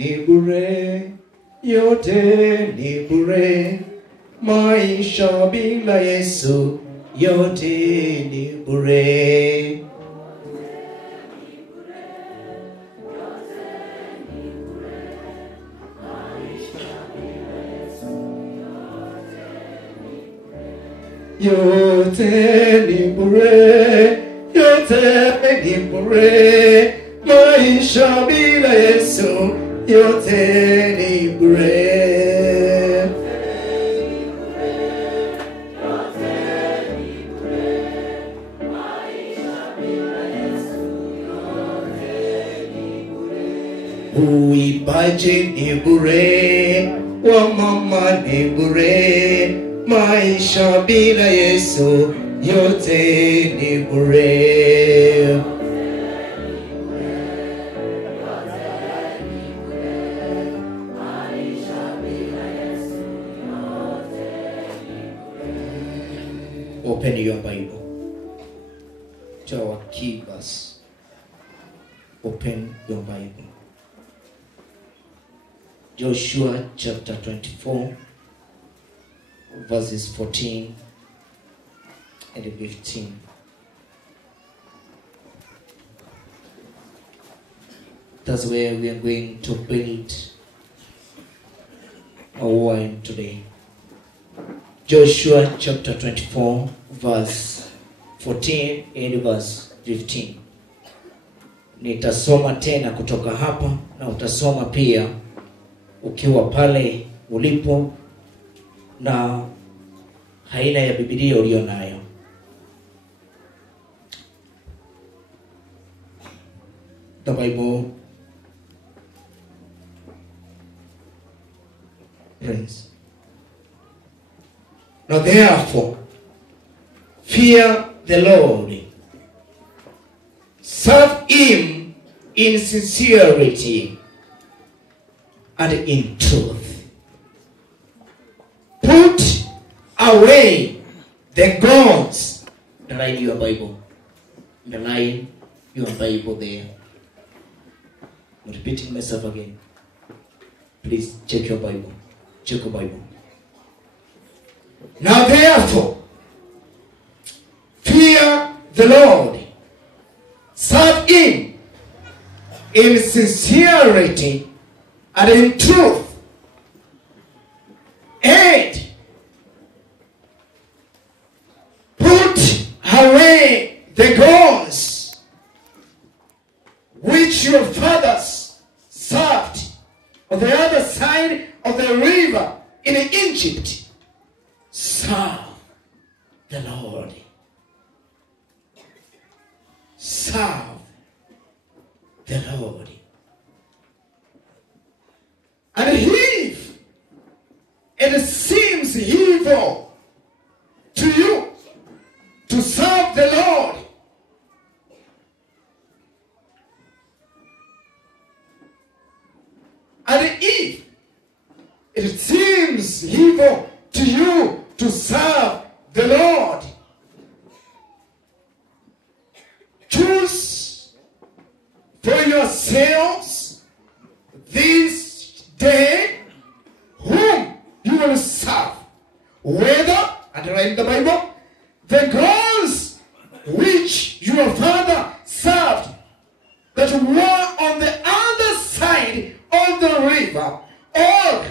Ni bure, yote ni bure, maisha bila Yesu, yote ni bure. Yote ni bure, yote ni bure, maisha bila Yesu, yote ni bure. Uibaji ni bure, wamama ni bure, maisha bila Yesu, yote ni bure. Open your Bible to our key verse. Open your Bible. Joshua chapter 24, verses 14 and 15. That's where we are going to build our wine today. Joshua chapter 24, verse 14 and verse 15. Nitasoma tena kutoka hapa na utasoma pia ukiwa pale ulipo na aina ya Biblia ulio nayo. The Bible reads, "Now therefore, fear the Lord, serve him in sincerity and in truth. Put away the gods." Underline your Bible. Underline your Bible there. I'm repeating myself again. Please check your Bible. Check your Bible. "Now therefore, fear the Lord, serve him in sincerity and in truth, and put away the gods which your fathers served on the other side of the river in Egypt. Serve the Lord. Serve the Lord. And if it seems evil to you to serve the Lord, and if it seems evil to you to serve the Lord, choose for yourselves this day whom you will serve, whether, underline the Bible, the gods which your father served that were on the other side of the river, or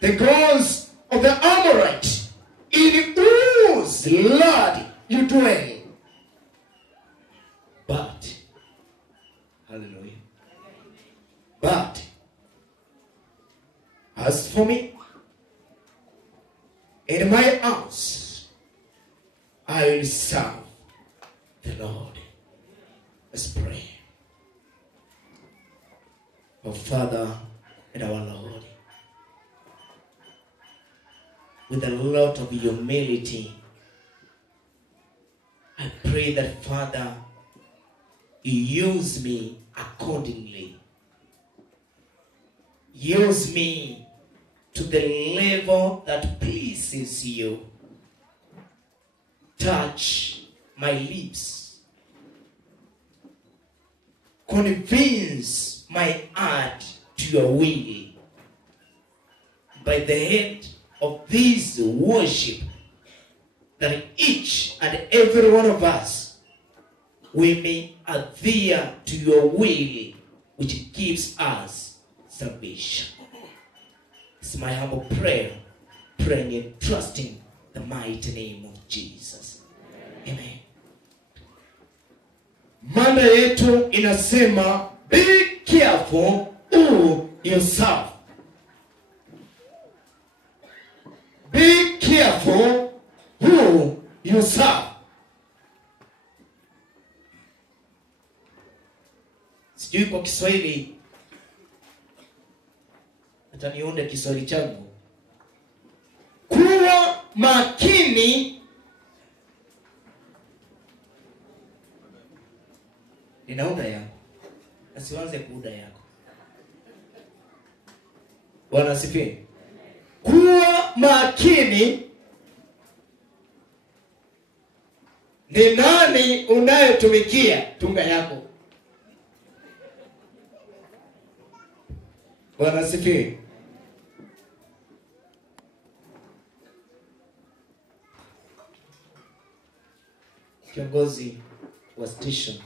the gods of the Amorite in whose land you dwell. But, hallelujah, but as for me, in my house, I will serve the Lord." Let's pray. Our Father and our Lord, with a lot of humility, I pray that, Father, you use me accordingly. Use me to the level that pleases you. Touch my lips. Convince my heart to your will. By the end of this worship, that each and every one of us, we may adhere to your will, which gives us salvation. It's my humble prayer, praying and trusting the mighty name of Jesus. Amen. Mada yetu inasema, be careful of yourself. Be careful of yourself. Sijui kwa Kiswahili, hata niunde Kiswahili changu. Kuwa makini. Ninaunda yako. Asiwanze kuuda yako. Bwana asifiwe. Kuwa makini. Ni nani unayetumikia? Tunga yako. Bwana asifiwe. Kiongozi wa station,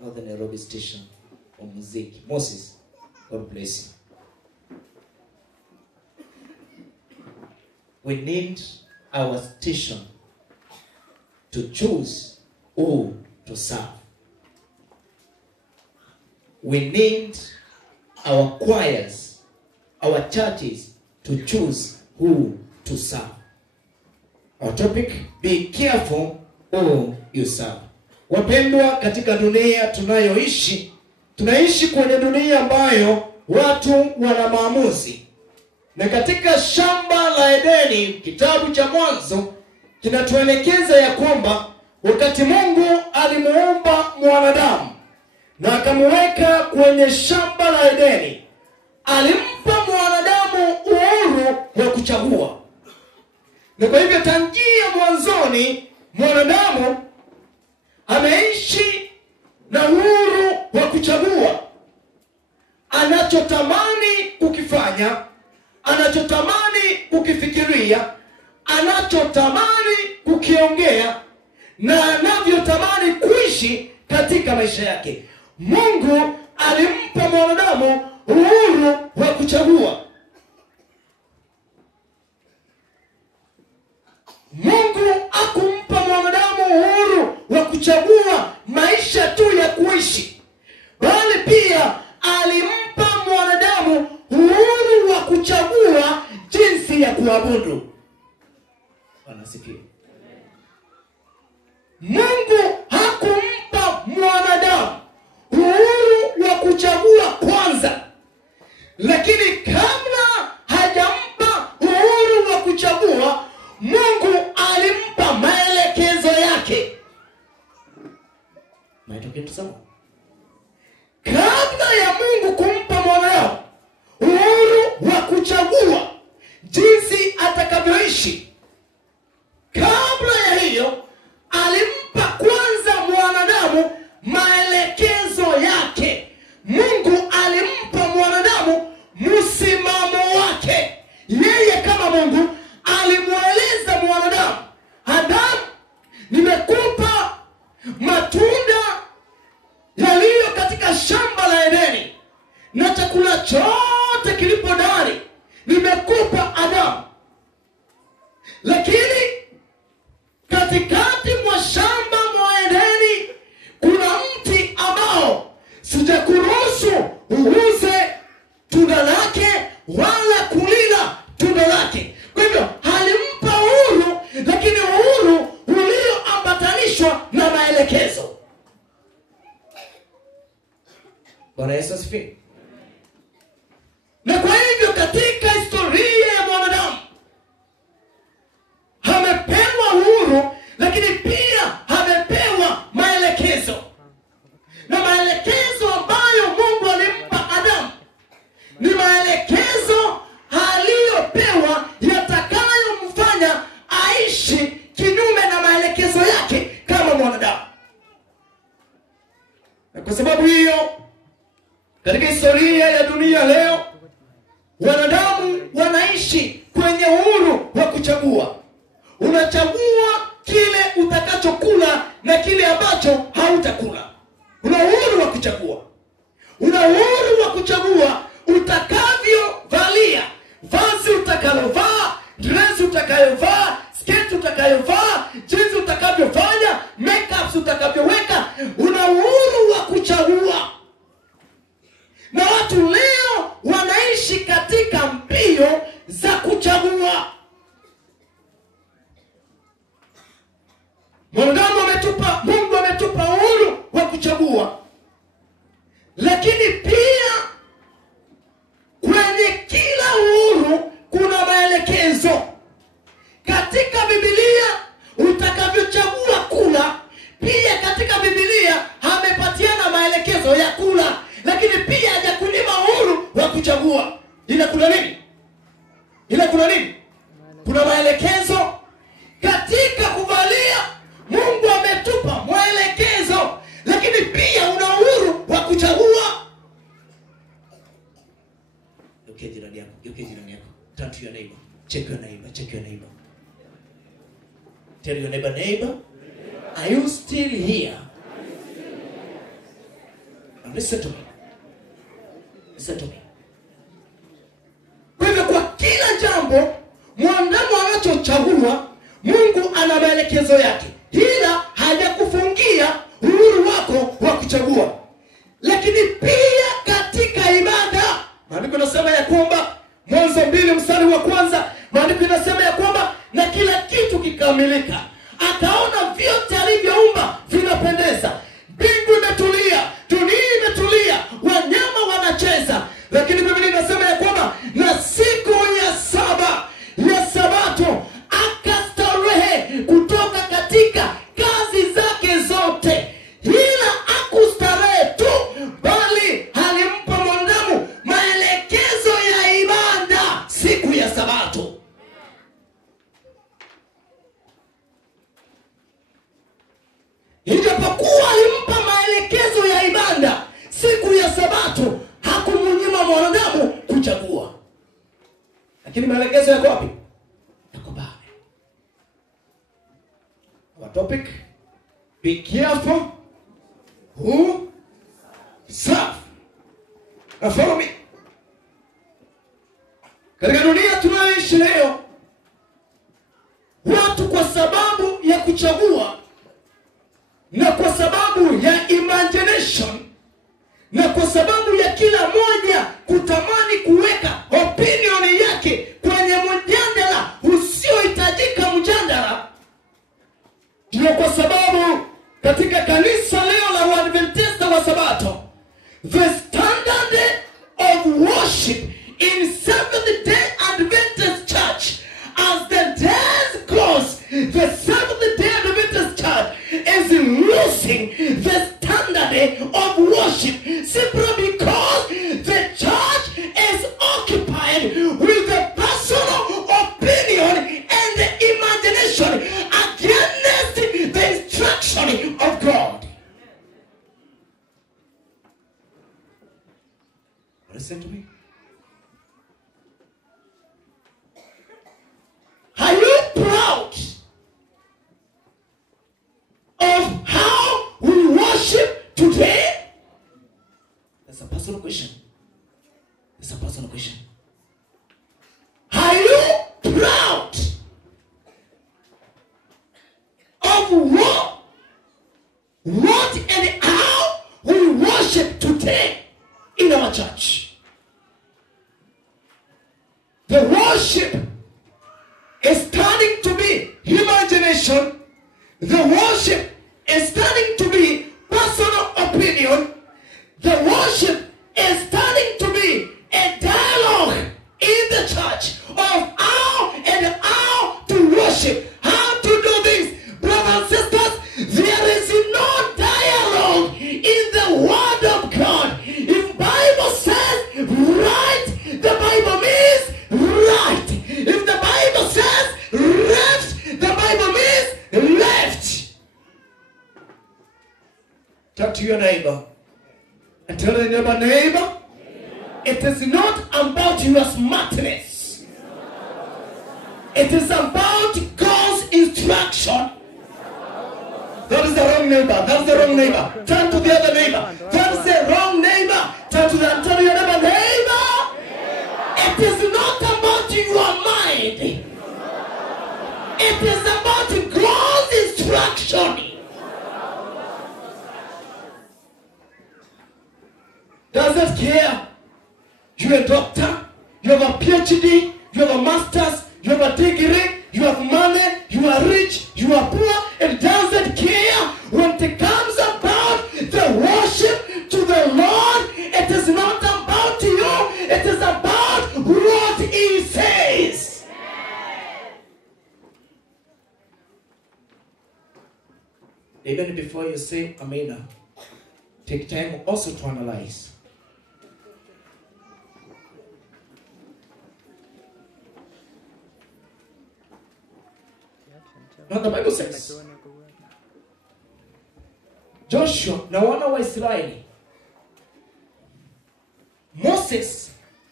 Northern Nairobi station wa muziki, Moses, God bless you. We need our station to choose who to serve. We need our choirs, our churches to choose who to serve. Our topic, be careful who you serve. Wapendwa, katika dunia tunayoishi, tunaishi kwenye dunia ambayo watu wana maamuzi. Na katika shamba la Edeni, kitabu cha Mwanzo kinatuelekeza ya kwamba wakati Mungu alimuumba mwanadamu na akamweka kwenye shamba la Edeni, alimpa mwanadamu uhuru wa kuchagua. Na kwa hivyo tangia mwanzoni mwanadamu ameishi na uhuru wa kuchagua anachotamani kukifanya, anachotamani kukifikiria, anachotamani kukiongea, na anavyotamani kuishi katika maisha yake. Mungu alimpa mwanadamu uhuru wa kuchagua. Mungu hakumpa mwanadamu uhuru wa kuchagua maisha tu ya kuishi, bali pia alimpa mwanadamu uhuru wa kuchagua jinsi ya kuabudu. Wanasikia? Mungu hakumpa mwanadamu uhuru wa kuchagua kwanza, lakini kabla hajampa uhuru wa kuchagua, Mungu alimpa maelekezo yake. Maitokea tusema, kabla ya Mungu kumpa mwanadamu uhuru wa kuchagua jinsi atakavyoishi, kabla ya hiyo alimpa kwanza mwanadamu maelekezo yake. Mungu alimpa mwanadamu msimamo wake. Yeye kama Mungu alimweleza mwanadamu, Adamu, nimekupa matunda yaliyo katika shamba la Edeni na chakula chote kilipo ndani nimekupa Adamu, lakini katikati mwa shamba mwa Edeni kuna mti ambao sijakuruhusu uguze tunda lake wala kulila tunda lake. Kwa hivyo alimpa uhuru, lakini uhuru ulioambatanishwa na maelekezo. Bwana Yesu asifiwe. Na kwa hivyo katika historia ya mwanadamu amepewa uhuru, lakini pia amepewa maelekezo. Na maelekezo ambayo Mungu alimpa Adamu ni maelekezo aliyopewa yatakayomfanya aishi kinyume na maelekezo yake kama mwanadamu. Na kwa sababu hiyo, katika wanadamu wanaishi kwenye uhuru wa kuchagua. Unachagua kile utakachokula na kile ambacho hautakula. Una uhuru wa kuchagua. Una uhuru wa kuchagua utakavyovalia, vazi utakalovaa, dress utakayovaa, sketi utakayovaa, jinsi utakavyofanya, makeups utakavyoweka. Una uhuru wa kuchagua. Na watu leo wanaishi katika mbio za kuchagua. Mungu ametupa uhuru wa kuchagua. Lakini pia kwenye kila uhuru kuna maelekezo. Katika Biblia utakavyochagua kula, pia katika Biblia amepatiana maelekezo ya kula. Lakini pia hajakunyima uhuru wa kuchagua. Ila kuna nini? Kuna maelekezo. Katika kuvalia Mungu ametupa maelekezo, lakini pia una uhuru wa kuchagua. Geukia jirani yako. Turn to your neighbor. Check your neighbor. Tell your neighbor, are you still here? Now listen to me. Kwa hivyo kwa kila jambo mwanadamu anachochagua, Mungu ana maelekezo yake. Ila hajakufungia uhuru wako wa kuchagua. Lakini pia katika ibada, maandiko yanasema ya kwamba, Mwanzo 2:1, maandiko yanasema ya kwamba na kila kitu kikamilika. Akaona vyote alivyoumba vinapendeza. Mbingu imetulia, dunia imetulia, wanyama wanacheza. Lakini Biblia inasema ya kwamba na siku ya saba ya Sabato akastarehe kutoka katika kazi zake zote. Ila hakustarehe tu, bali alimpa mwanadamu maelekezo ya ibada siku ya Sabato. Ijapokuwa alimpa maelekezo ya ibada siku ya Sabato, hakumnyima mwanadamu kuchagua. Lakini maelekezo yako wapi? Yako pale. Our topic, be careful who serve. Now follow me. Katika dunia tunayoishi leo, watu kwa sababu ya kuchagua na kwa sababu ya imagination na kwa sababu ya kila moja kutamani kuweka opinion yake kwenye mjadala usiohitajika mjadala, ndio kwa sababu katika kanisa leo la Waadventista wa Sabato, the standard of worship in Seventh-day Adventist Church, as the days goes, the Seventh-day Adventist Church is losing the standard of worship simply because the church is occupied with the personal opinion and the imagination against the instruction of God. Listen to me. Are you proud of how we worship today? That's a personal question. Are you proud of what and how we worship today in our church? The worship is turning to be imagination. The worship is turning to be personal opinion. The worship is turning to be a dialogue in the church of how and how to worship, how to do things. Brothers and sisters, there is no dialogue in the Word of God. If Bible says right, the Bible means right. If the Bible says left, the Bible means left. Talk to your neighbor and tell your neighbor, It is not about your smartness. It is about God's instruction. That is the wrong neighbor. That's the wrong neighbor. Turn to the other neighbor. That is the wrong neighbor. Turn to the other neighbor. It is not about your mind. It is about God's instruction. Doesn't care. You're a doctor. You have a PhD. You have a master's. You have a degree. You have money. You are rich. You are poor. It doesn't care. When it comes about the worship to the Lord, it is not about you. It is about what He says. Even before you say Amen, take time also to analyze. Now the Bible says, Joshua na wana wa Israeli, Moses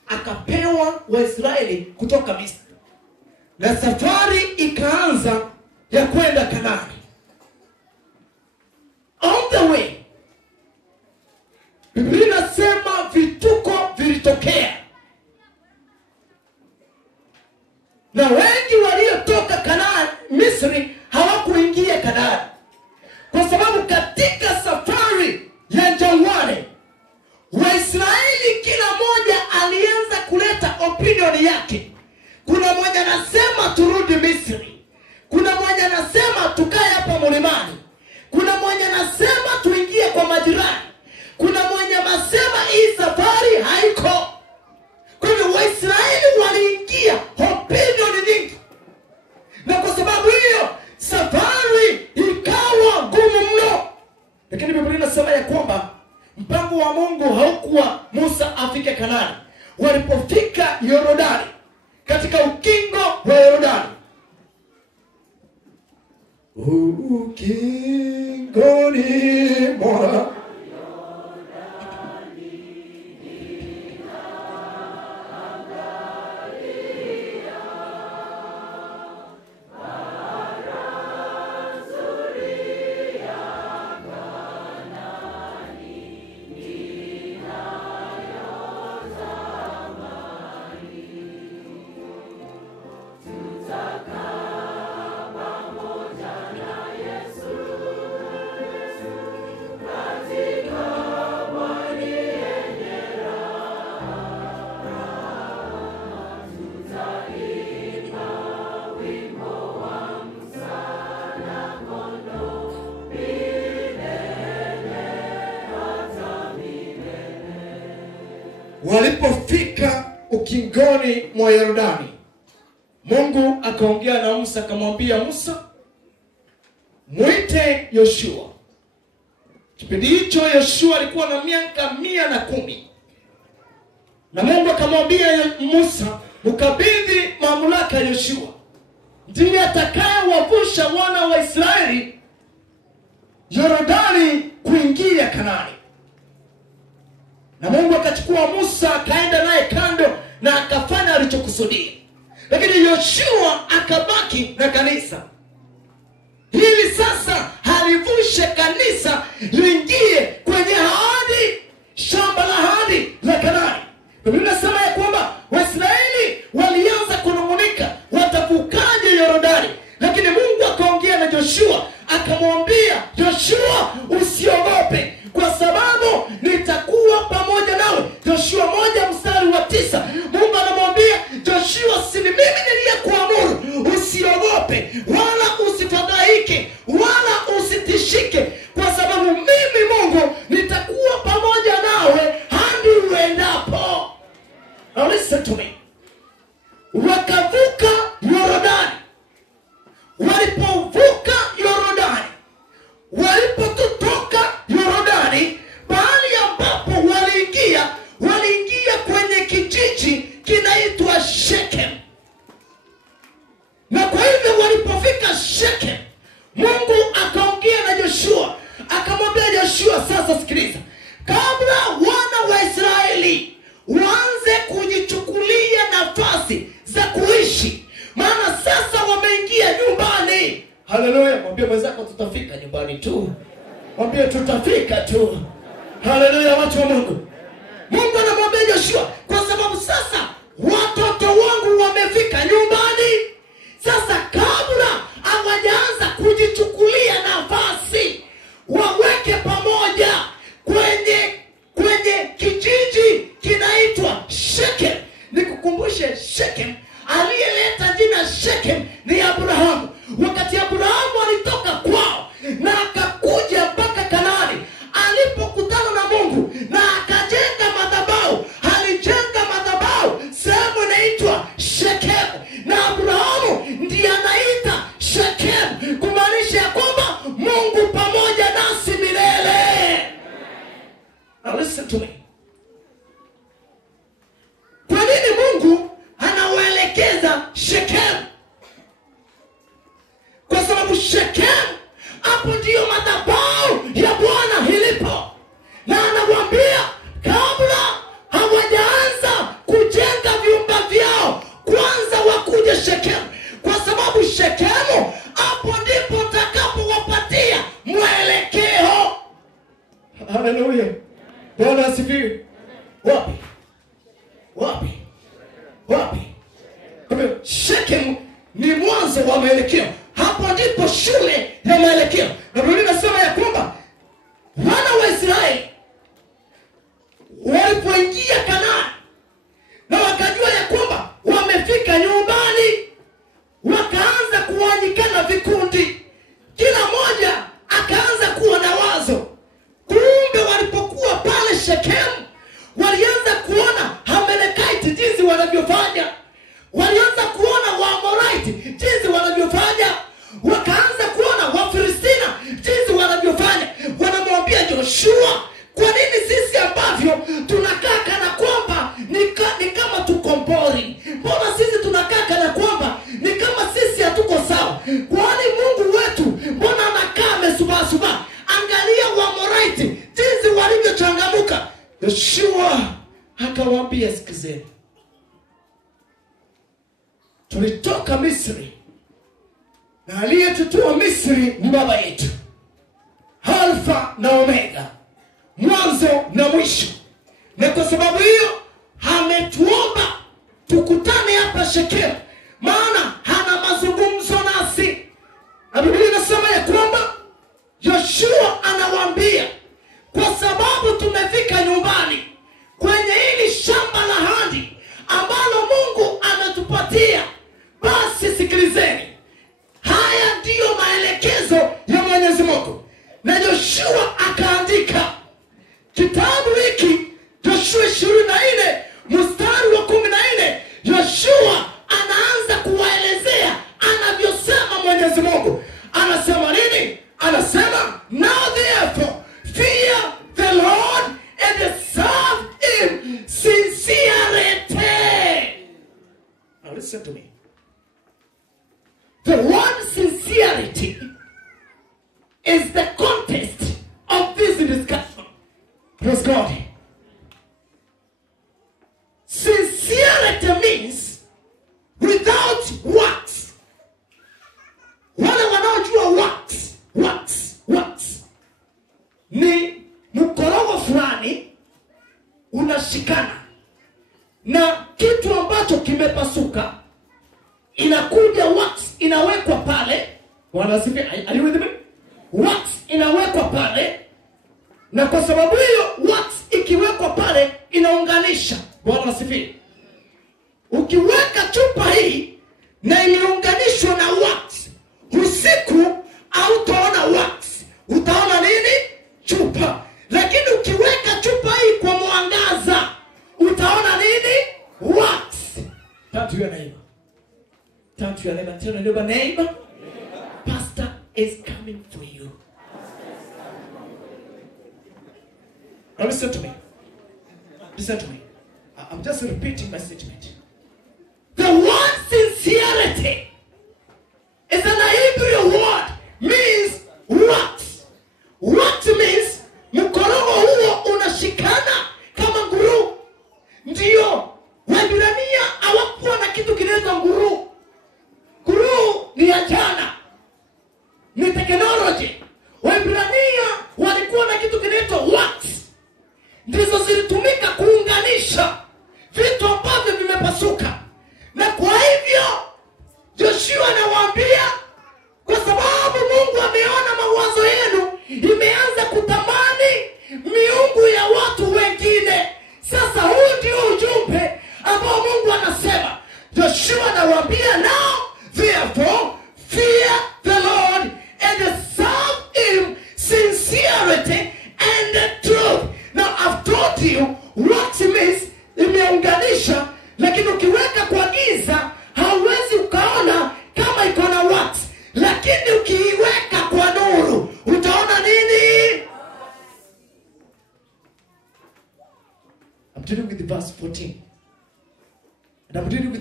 akapewa wa Israeli kutoka Misri, na safari ikaanza ya kwenda Kanaani. On the way, Biblia inasema vituko vilitokea, na wengi waliotoka Kanaani Misri hawakuingia Kanaani, kwa sababu katika safari ya jangwani Waisraeli kila moja alianza kuleta opinion yake. Kuna mmoja anasema turudi Misri, kuna mmoja anasema tukae hapa mlimani, kuna mmoja anasema tuingie kwa majirani, kuna mmoja anasema hii safari haiko. Kwa hivyo Waisraeli waliingia opinion nyingi, na kwa sababu hiyo safari ikawa ngumu mno. Lakini Biblia inasema ya kwamba mpango wa Mungu haukuwa Musa afike Kanaani. Walipofika Yordani, katika ukingo wa Yordani, ukingoni mwa walipofika ukingoni mwa Yordani, Mungu akaongea na Musa akamwambia Musa, muite Yoshua. Kipindi hicho Yoshua alikuwa na miaka 110. Na Mungu akamwambia Musa, mkabidhi mamlaka Yoshua, ndiye atakayewavusha wana wa Israeli Yordani kuingia Kanaani. Na Mungu akachukua Musa akaenda naye kando na akafanya alichokusudia. Lakini Yoshua akabaki na kanisa. Hili sasa halivushe kanisa liingie kwenye ahadi, shamba la ahadi la Kanaani. Biblia inasema ya kwamba Waisraeli walianza kunung'unika watavukaje Yordani. Lakini Mungu akaongea na Joshua akamwambia Joshua, usiogope kwa sababu nitakuwa pamoja nawe. Joshua 1:9. Mungu anamwambia Joshua, si mimi niliyekuamuru usiogope wala usifadhaike wala usitishike, kwa sababu mimi Mungu nitakuwa pamoja nawe hadi uendapo. Now listen to me. Wakavuka Yordani. Walipovuka Yordani, walipotoka Yordani, mahali ambapo waliingia kwenye kijiji kinaitwa Shechem. Na kwa hivyo walipofika Shechem, Mungu akaongea na Joshua akamwambia Joshua, sasa sikiliza, kabla wana wa Israeli nafasi za kuishi. Maana sasa wameingia nyumbani. Haleluya. Mwambie mwenzako tutafika nyumbani tu. Mwambie tutafika tu. Haleluya watu wa Mungu. Mungu anamwambia Joshua, kwa sababu sasa watoto wangu wamefika nyumbani. Sasa kabla hawajaanza kujichukulia nafasi, waweke pamoja kwenye kijiji kinaitwa Shechem. Nikukumbushe Shechem, aliyeleta jina Shechem ni Abrahamu. Wakati Abrahamu alitoka kwao na akakuja mpaka Kanaani, alipokutana na Mungu na akajenga madhabahu, alijenga madhabahu sehemu inaitwa Shechem, na Abrahamu ndiye anaita Shechem, kumaanisha ya kwamba Mungu pamoja nasi milele. Now listen to me. Kwa nini Mungu anawaelekeza Shechem? Kwa sababu Shechem, hapo ndiyo madhabahu ya Bwana ilipo. Na anawaambia kabla hawajaanza kujenga vyumba vyao, kwanza wakuje Shechem. Kwa sababu Shechem, hapo ndipo utakapowapatia mwelekeo. Haleluya. Bwana asifiwe. Wapi? Kwa hiyo Shechem ni mwanzo wa mwelekeo. Hapo ndipo shule ya mwelekeo. Na Biblia inasema ya kwamba wana wa Israeli walipoingia Kanaani na wakajua ya kwamba wamefika nyumbani, wakaanza kuwanyikana vikundi. Kila mmoja akaanza kuwa na wazo. Kumbe walipokuwa pale Shechem, walianza kuona Amalekite jinsi wanavyofanya. Walianza kuona Waamorite jinsi wanavyofanya. Wakaanza kuona Wafilistina jinsi wanavyofanya. Wanamwambia Joshua, kwa nini sisi ambavyo tunakaa kana kwamba ni kama tukombori? Mbona sisi tunakaa kana kwamba ni kama sisi hatuko sawa? Kwani Mungu wetu mbona anakaa amesubasuba? Angalia Waamorite jinsi walivyochangamuka. Joshua akawaambia, sikizeni, tulitoka Misri na aliyetutoa Misri ni baba yetu, Alfa na Omega, mwanzo na mwisho. Na kwa sababu hiyo ametuomba tukutane hapa Shechem, maana hana mazungumzo nasi. Na Biblia inasema ya kwamba Joshua anawaambia, kwa sababu tumefika nyumbani kwenye hili shamba la ahadi ambalo Mungu ametupatia, basi sikilizeni, haya ndiyo maelekezo ya Mwenyezi Mungu. Na Joshua akaandika kitabu hiki, Joshua 24 mstari wa 14. Joshua anaanza kuwaelezea anavyosema Mwenyezi Mungu. Anasema nini? Anasema, now therefore fear the Lord and serve him sincerely. Now listen to me. The word sincerity is the context of this discussion. Praise God. Sincerity means without works. Wale wanaojua works ni mkorogo fulani unashikana na kitu ambacho kimepasuka, inakuja wax inawekwa pale. Wanasifi, are you with me? Wax inawekwa pale, na kwa sababu hiyo wax ikiwekwa pale inaunganisha. Wanasifi, ukiweka chupa hii na imeunganishwa na wax, usiku hautaona wax, utaona nini? Chupa. Lakini ukiweka chupa hii kwa mwangaza, utaona nini? Wax. Turn to your neighbor. Turn to your neighbor. Tell your neighbor, Pastor is coming for you. Now listen to me. Listen to me. I'm just repeating my statement. The word sincerity is an Hebrew word, means works. What means mkorogo huo unashikana kama nguru. Ndio Waebrania hawakuwa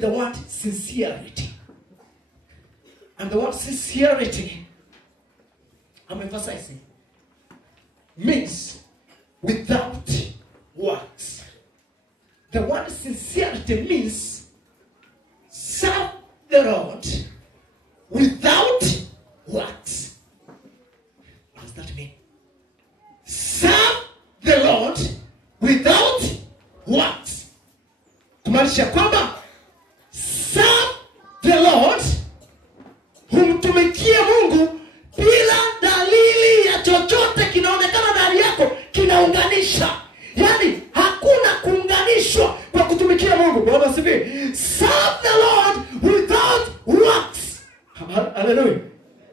the word sincerity. And the word sincerity, I'm emphasizing, means without works. The word sincerity means serve the Lord without works. What does that mean? Serve the Lord without works. Kumaanisha kwamba serve the Lord, humtumikie Mungu bila dalili ya chochote kinaonekana ndani yako kinaunganisha. Yani hakuna kuunganishwa kwa kutumikia Mungu. Bwana asifiwe. Serve the Lord without works. Hallelujah.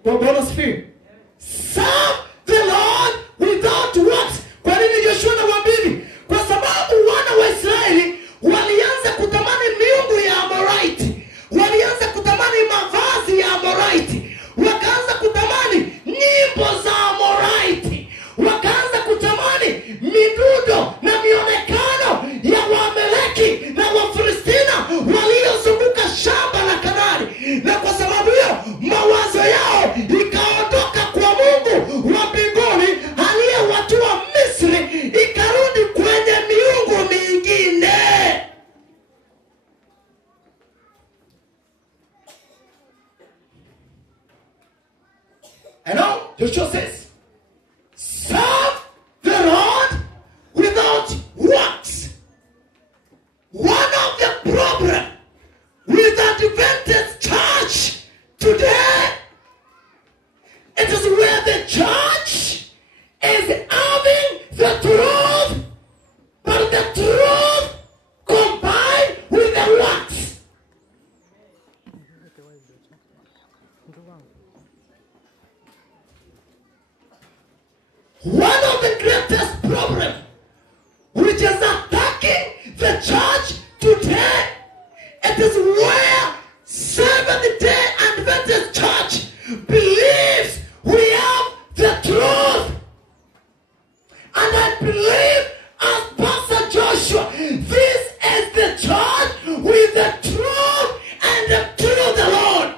Bwana asifiwe. Serve the Lord without works. Kwa nini Joshua na wabili? Kwa sababu wana wa Israeli walianza kutamani miungu ya Amorite. Walianza kutamani mavazi ya Amorite. Wakaanza kutamani nyimbo za Amorite. Wakaanza kutamani midudo na mionekano ya Waamaleki na Wafilistina waliozunguka shamba la Kanaani. Na kwa sababu hiyo mawazo yao ikaondoka kwa Mungu wa mbinguni aliyewatoa Misri, ikarudi kwenye miungu mingine. And now Joshua says, serve the Lord without works. One of the problem with Adventist church today, it is where the church is having the truth, but the truth combined with the works. One of the greatest problems which is attacking the church today, it is where Seventh-day Adventist church believes we have the truth. And I believe, as Pastor Joshua, this is the church with the truth and the truth of the Lord.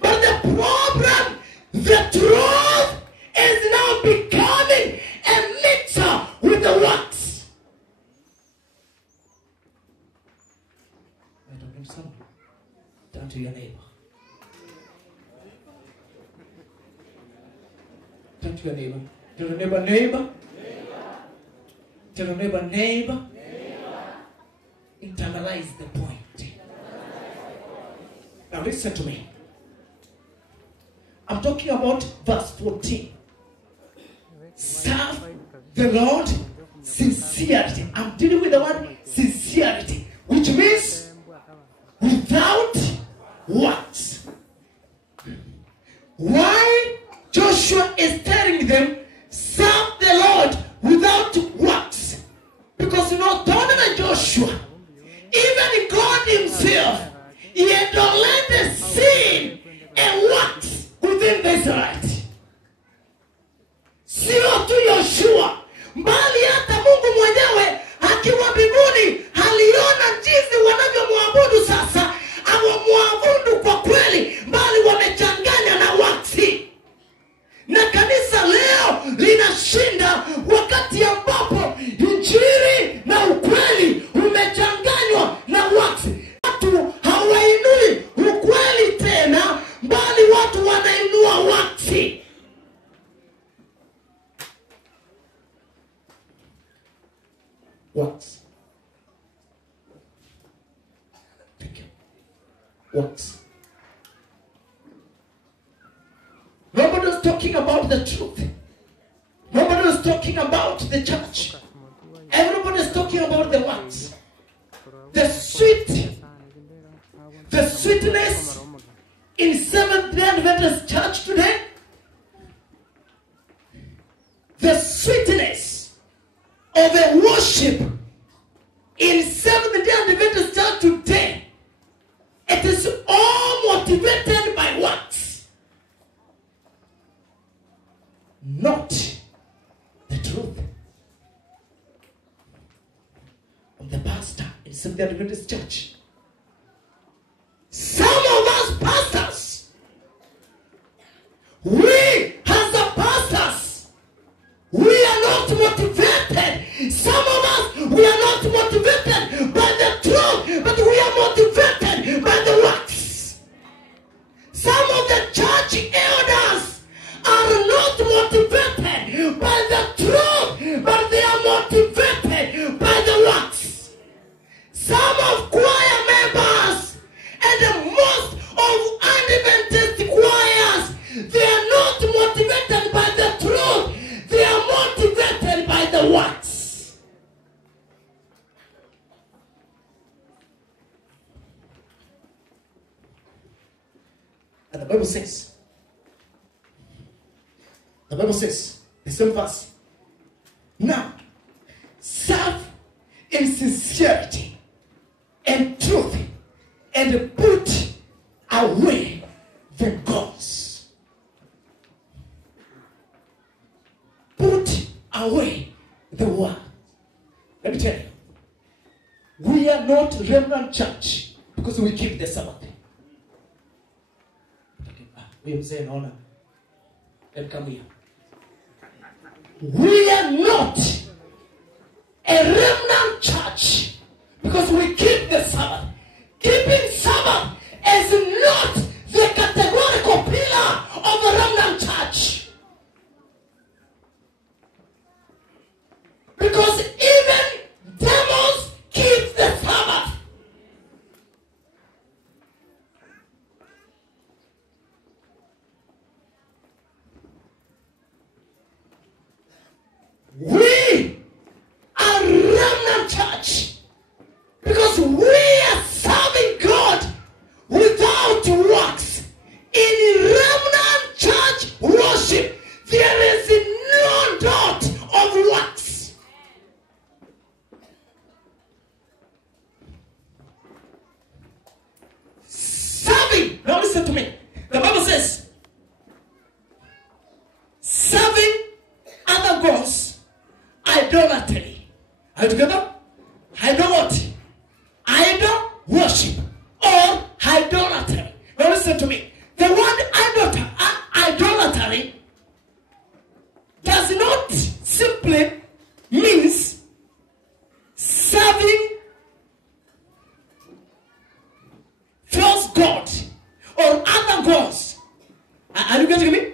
But the problem, the truth is now becoming a mixture with the works. I don't think so. Turn to your neighbor. Turn to your neighbor. Tell your neighbor, neighbor. Tell your neighbor, neighbor. Internalize the point. Now listen to me. I'm talking about verse 14. Serve the Lord sincerity. I'm dealing with the word sincerity, which means without works. Why Joshua is telling them serve the Lord without works? Because not only Joshua, even God himself, he had already seen a works within the Israelites. Sio tu Yoshua, bali hata Mungu mwenyewe akiwa mbinguni aliona jinsi wanavyomwabudu sasa. Hawamwabudu kwa kweli, bali wamechanganya na waksi. Na kanisa leo linashinda wakati ambapo injili na ukweli umechanganywa na waksi. Watu hawainui ukweli tena, bali watu wanainua waksi. Works. Thank you. Works. Nobody is talking about the truth. Nobody is talking about the church. Everybody is talking about the works. The sweetness in Seventh-day Adventist church today. The sweetness of a worship in Seventh-day Adventist church today, it is all motivated by works, not the truth. Of the pastor in Seventh-day Adventist church, And the Bible says, the same verse, now, serve in sincerity and truth, and put away the gods. Put away the world. Let me tell you, we are not Remnant Church because we keep the Sabbath. We are saying, honor. Let come here. We are not a Remnant Church because we keep the Sabbath. Keeping Sabbath is not the categorical pillar of the Remnant Church. Because even devils keep the Sabbath. We are Remnant Church because we are serving God without works. In Remnant Church worship, there is no dot of works. Serving, now listen to me. The Bible says, serving other gods, idolatry. Are you together? Idol what? Idol worship or idolatry. Now listen to me. The word idolatry does not simply means serving false god or other gods. Are you getting me?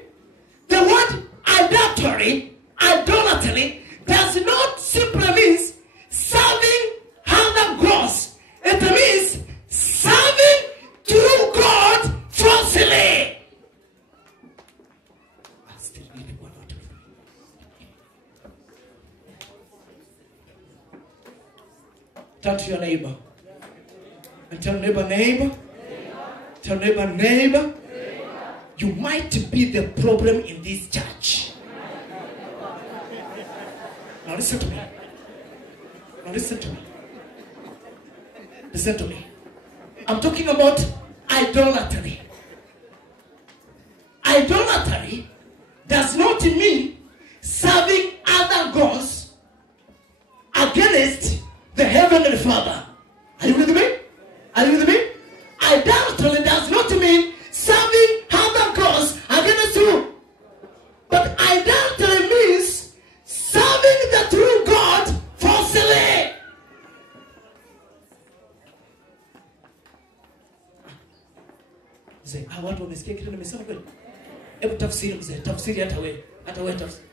The word idolatry does not simply means serving other gods. It means serving true God falsely. Turn to your neighbor and tell neighbor, tell neighbor, you might be the problem in this church. Now listen to me. Listen to me. I'm talking about idolatry. Idolatry does not mean serving other gods against the Heavenly Father. Are you with me? Idolatry does not mean serving other gods against you. But idolatry means serving the true God falsely. Mzee, watu wamesikia kitu nimesema kweli? Hebu tafsiri mzee, tafsiri hata wewe tafsiri.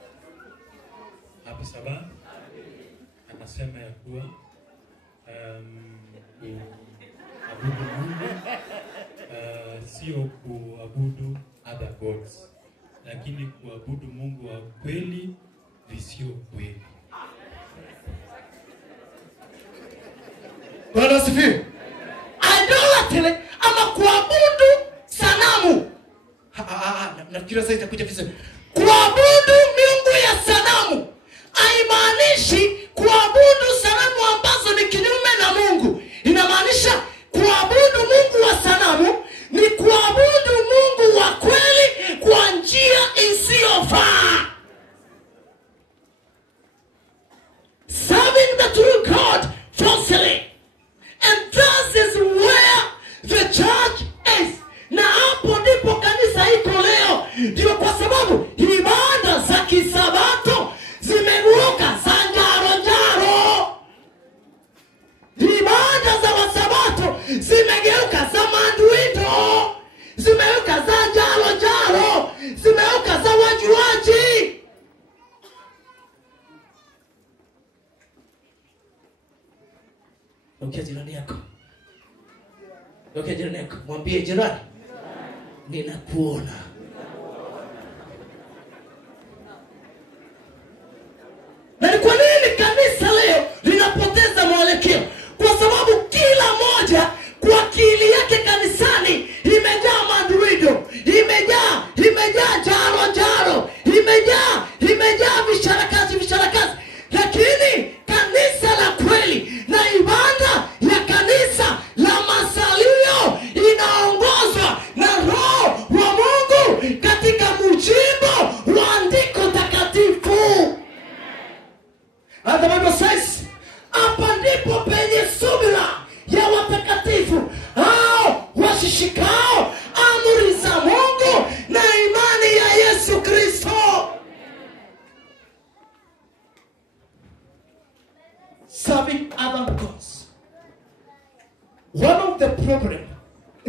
Hapa Sabath anasema ya kuwa kuabudu Mungu sio kuabudu other gods, lakini kuabudu Mungu wa kweli visio kweli. Bwana asifiwe. Idolatry ama kuabudu sanamu. Nafikiri sasa itakuja vizuri. Kuabudu miungu ya sanamu haimaanishi kuabudu sanamu ambazo ni kinyume na Mungu. Inamaanisha kuabudu Mungu wa sanamu ni kuabudu Mungu wa kweli kwa njia isiyofaa. Serving the true God falsely. And this is where the church is. Na hapo ndipo kanisa iko leo. Ndio kwa sababu ibada za kisabato zimegeuka za njaro. Ibada za wasabato zimegeuka za manduido. Zimegeuka za njaro. Zimegeuka za wajuaji. Ukia jirani yako. Mwambie jirani, ninakuona. Na ni kwa nini kanisa leo linapoteza mwelekeo? Kwa sababu kila moja kwa akili yake kanisani imejaa mandurido,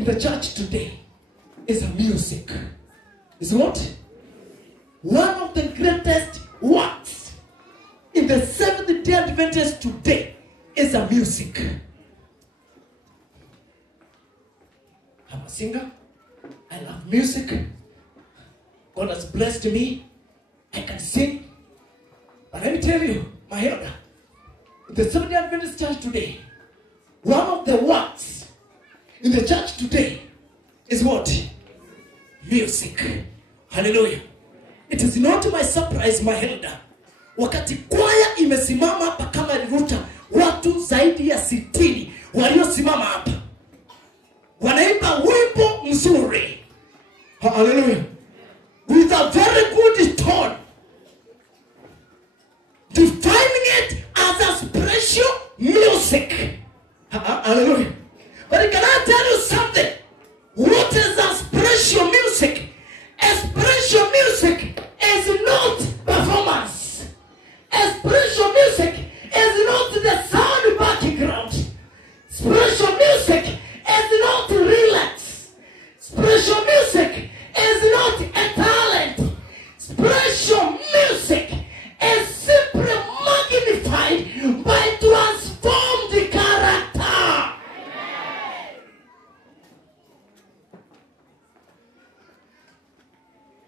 in the church today is music. Is what? One of the greatest works in the Seventh-day Adventist today is a music. I'm a singer. I love music. God has blessed me. I can sing. But let me tell you, my elder, the Seventh-day Adventist church today, one of the works in the church today is what? Music. Hallelujah. It is not my surprise, my elder, wakati kwaya imesimama hapa kama ilivuta watu zaidi ya 60 waliosimama hapa wanaimba wimbo mzuri. Hallelujah. With a very good tone, defining it as a spiritual music. Hallelujah. But can I tell you something? What is a spiritual music? A spiritual music is not performance. A spiritual music is not the sound background. Spiritual music is not relax. Spiritual music is not a talent. Spiritual music is simply magnified by transformed character.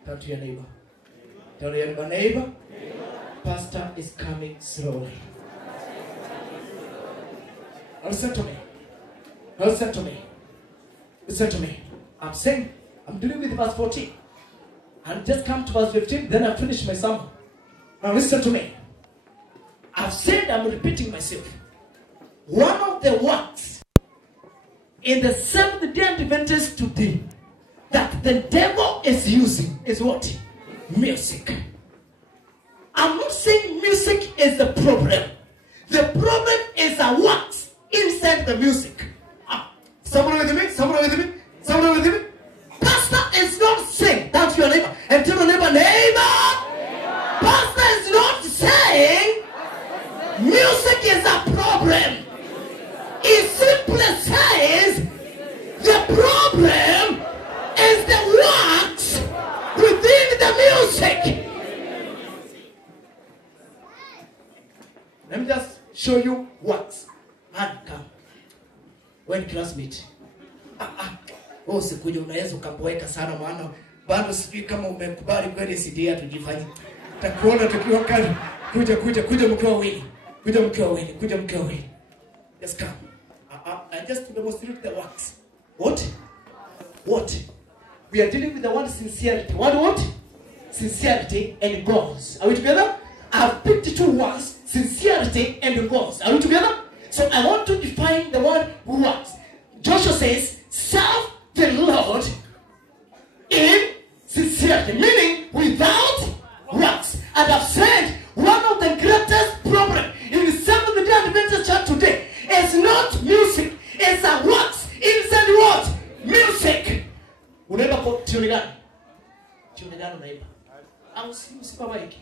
Turn to your neighbor. Tell your neighbor, Pastor is coming slowly. Now listen to me. Now listen to me. Listen to me. I'm saying, I'm dealing with verse 14. I'll just come to verse 15, then I'll finish my sermon. Now listen to me. I've said, I'm repeating myself. One of the words in the Seventh-day Adventist today that the devil is using is what? Music. I'm not saying music is the problem. The problem is the words inside the music. Someone with me? Someone with me? Someone with me? Pastor is not saying that your neighbor. And tell your neighbor, Pastor is not saying music is a problem. He simply says the problem is the works within the music. Let me just show you works. Man, come. When classmate. Sikuja unaweza ukaboeka sana maana bado sijui kama umekubali kweli CD tujifanye. Takuona tukiwa kali. Kuja mkiwa wawili. Kuja mkiwa wawili. Just come. I just demonstrate the works. What? We are dealing with the word sincerity. What? Sincerity and goals. Are we together? I have picked two words, sincerity and goals. Are we together? So I want to define the word works. Joshua says, serve the Lord in sincerity, meaning without works. And I've said one of the greatest problems in the Seventh-day Adventist church today is not music, it's a works inside what? Music. Unaimba kwa tune gani? Tune gani unaimba? Au sipa maiki?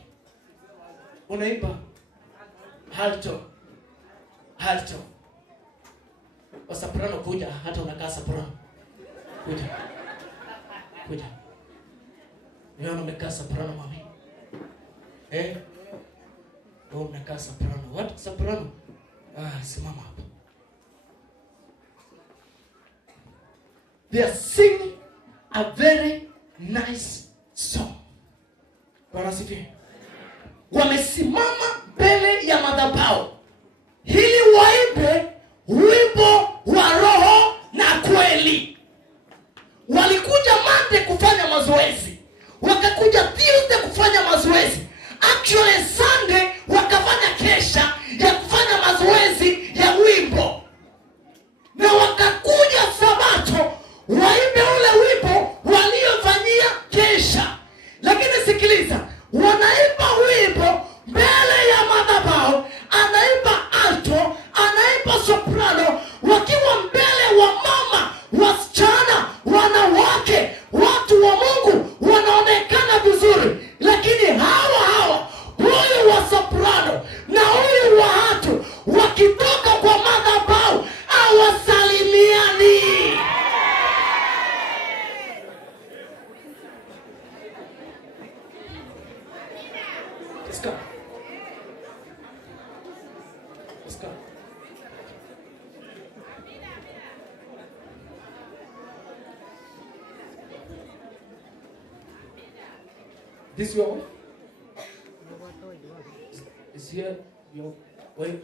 Unaimba alto. Wa soprano kuja, hata unakaa soprano. Kuja. Niona umekaa soprano mami. Wewe unakaa soprano. What soprano? Simama hapa. They are singing a very nice song. Bwana sifiwe. Wamesimama mbele ya madhabahu ili waimbe wimbo wa roho na kweli. Walikuja Monday kufanya mazoezi, wakakuja Tuesday kufanya mazoezi. Actually Sunday wakafanya kesha ya kufanya mazoezi ya wimbo. Na wakakuja Sabato waimbe ule wimbo waliofanyia kesha. Lakini sikiliza, wanaimba wimbo mbele ya madhabahu, anaimba alto, anaimba soprano, wakiwa mbele wa mama, wasichana, wanawake, watu wa Mungu wanaonekana vizuri. Lakini hawa boy This your wife? Is here your wife?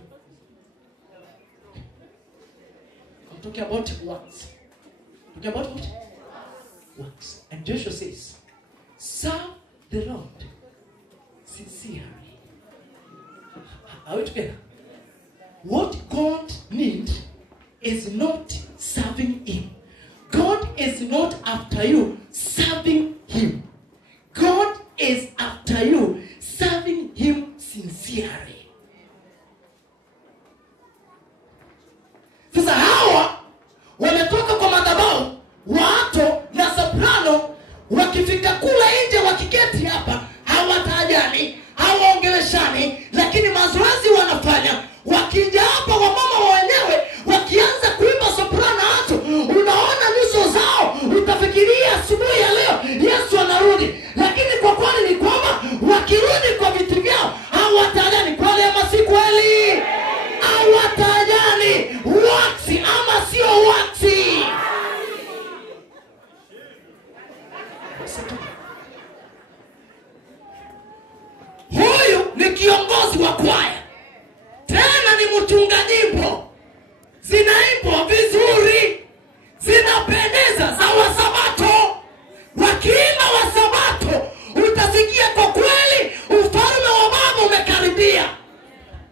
I'm talking about works. Talking about what? Works. And Joshua says, serve the Lord sincerely. Are we together? What God needs is not serving Him. God is not after you serving Him. God is after you serving Him sincerely. Sasa hawa wametoka kwa madhabahu, Wato na soprano, wakifika kule nje wakiketi hapa hawatajani, hawaongeleshani, lakini mazoezi wanafanya. Wakija hapa wamama wenyewe wakianza kuimba soprano hato, unaona nyuso zao, utafikiria asubuhi ya leo Yesu anarudi. Lakini kwa kweli ni kwamba wakirudi kwa vitu vyao hawatajani. Kweli ama si kweli? Hawatajani waksi ama sio waksi. Huyu ni kiongozi wa kwaya, tena ni mtunga nyimbo. Zinaimbwa vizuri, zinapendeza za Wasabato. Wakiimba Wasabato utasikia kwa kweli ufalme wa Baba umekaribia.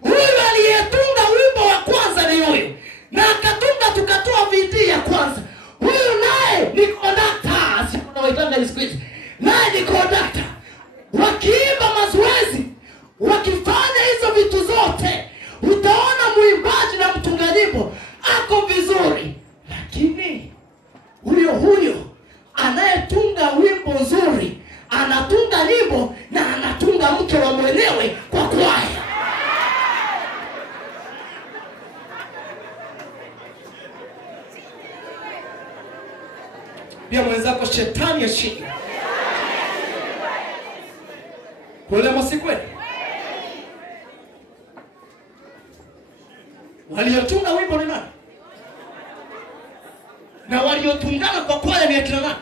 Huyu aliyetunga wimbo wa kwanza ni huyu, na akatunga tukatoa video ya kwanza. Huyu naye ni kondakta, si unaoitanga discreet. Naye ni kondakta. Wakiimba mazoezi, wakifanya hizo vitu zote, utaona muimbaji na mtunga nyimbo ako vizuri. Lakini huyo anayetunga wimbo nzuri, anatunga nyimbo na anatunga mke wa mwenyewe kwa kwaya. Pia mwenzako shetani ashinde. Kweli ama si kweli? Waliotunga wimbo ni nani? Na waliotungana kwa kwaya ni akina nani?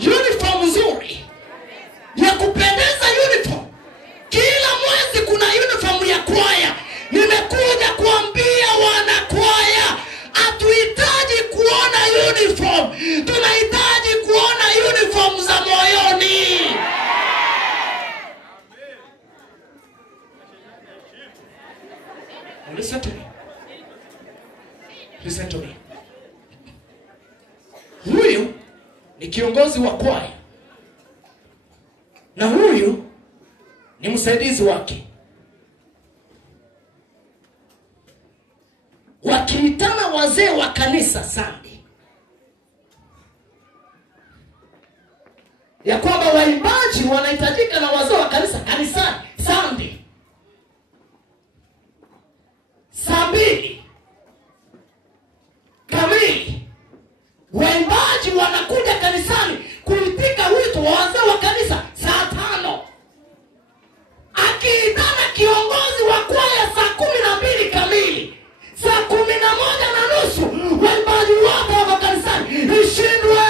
Uniform nzuri ya kupendeza, uniform. Kila mwezi kuna uniform ya kwaya. Nimekuja kuambia wana kwaya, hatuhitaji kuona uniform, tunahitaji kuona uniform za moyoni. Listen to me. Listen to me. Huyu ni kiongozi wa kwaya, na huyu ni msaidizi wake. Wakiitana wazee wa kanisa Sunday, ya kwamba waimbaji wanahitajika na wazee wa kanisa kanisani Sunday saa 2 kamili, waimbaji wanakuja kanisani kuitika wito wa wazee wa kanisa saa 5. Akiitana kiongozi wa kwaya saa 12 kamili, saa 11:30 waimbaji wote wa kanisani ishindwe.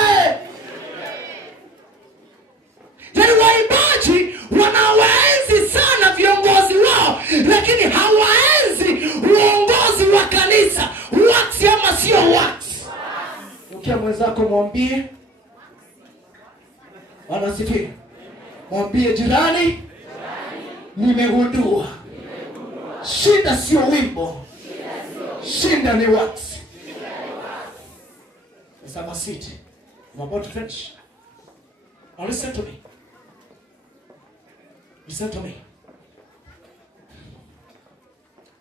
Yani waimbaji wanawaenzi sana viongozi wao, lakini hawaenzi uongozi wa kanisa. Waksi ama sio waksi? Ukia mwenzako mwambie, wanasifiwa. Mwambie jirani, nimegundua shida sio wimbo, shida ni waksi. Have a seat. I'm about to finish. Now listen to me. Listen to me.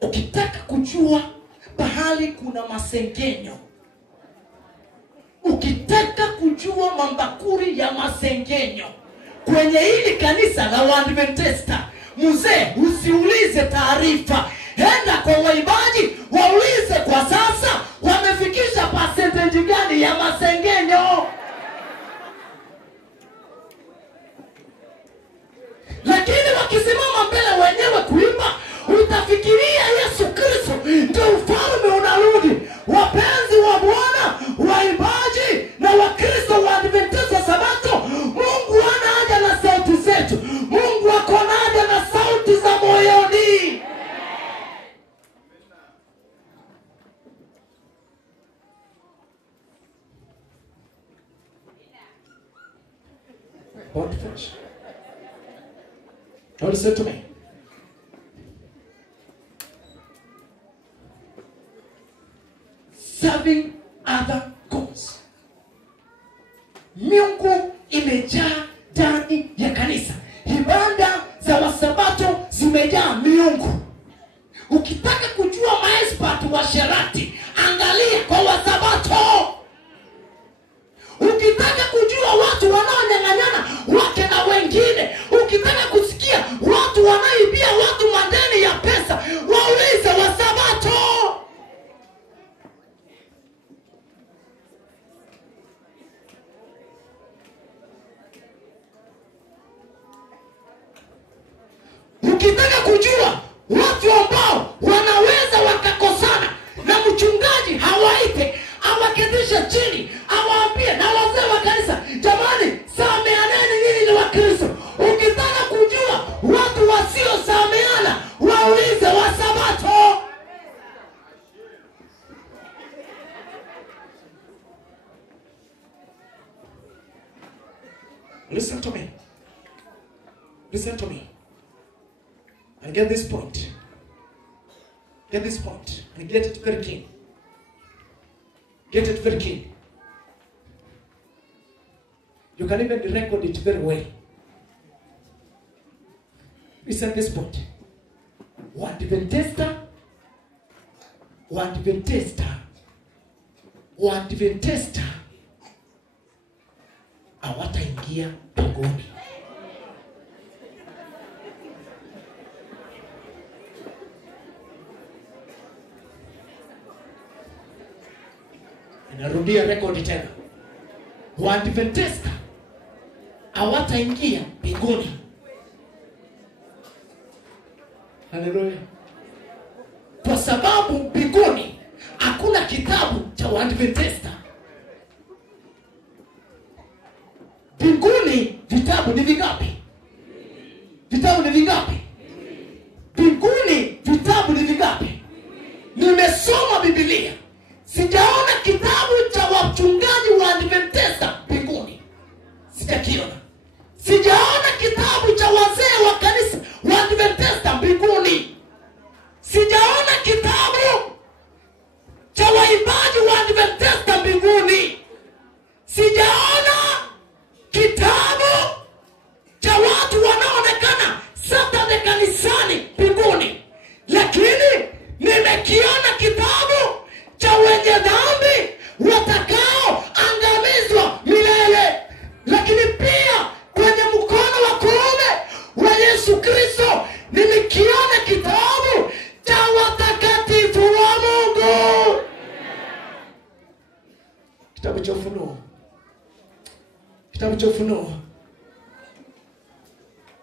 Ukitaka kujua pahali kuna masengenyo, ukitaka kujua mambakuri ya masengenyo kwenye hili kanisa la Waadventista, mzee, usiulize taarifa. Enda kwa waimbaji, waulize kwa sasa wamefikisha percentage gani ya masengenyo. Lakini wakisimama mbele wenyewe kuimba, utafikiria Yesu Kristo ndio ufalme unarudi. Wapenzi wa Bwana, waimbaji na Wakristo wa Adventista Sabato, Mungu hana haja na sauti zetu. About to finish. Now listen to me. Serving other gods. Miungu imejaa ndani ya kanisa. Ibada za Wasabato zimejaa miungu. Ukitaka kujua maexpert wa sherati, angalia kwa Wasabato. Ukitaka kujua watu wanaonyang'anyana wake na wengine, ukitaka kusikia watu wanaibia watu madeni ya pesa, waulize Wasabato. Ukitaka kujua watu ambao wanaweza wakakosana na mchungaji hawaite, awaketisha chini, awaambie na wazee wa kanisa, jamani, sameaneni nyinyi ni Wakristo. Ukitaka kujua watu wasio sameana, waulize Wasabato. Listen to me. Listen to me. And get this point. Get this point. And get it very keen. Get it very keen. You can even record it very well. Listen this point. Waadventista hawataingia mbinguni. Narudia rekodi tena. Waadventista hawataingia mbinguni. Haleluya. Kwa sababu mbinguni hakuna kitabu cha Waadventista. Mbinguni vitabu ni vingapi? Vitabu ni vingapi? Mbinguni vitabu ni vingapi? Nimesoma Biblia. Sijaona kitabu cha wachungaji wa Adventista mbinguni. Sijakiona. Sijaona kitabu cha wazee wa kanisa wa Adventista mbinguni. Sijaona kitabu cha waimbaji wa Adventista mbinguni. Sijaona kitabu cha watu wanaoonekana Saturday kanisani mbinguni. Lakini nimekiona kitabu cha wenye dhambi watakao angamizwa milele. Lakini pia kwenye mkono wa kuume wa Yesu Kristo nimekiona kitabu cha watakatifu wa Mungu. Kitabu cha Ufunuo. Kitabu cha Ufunuo.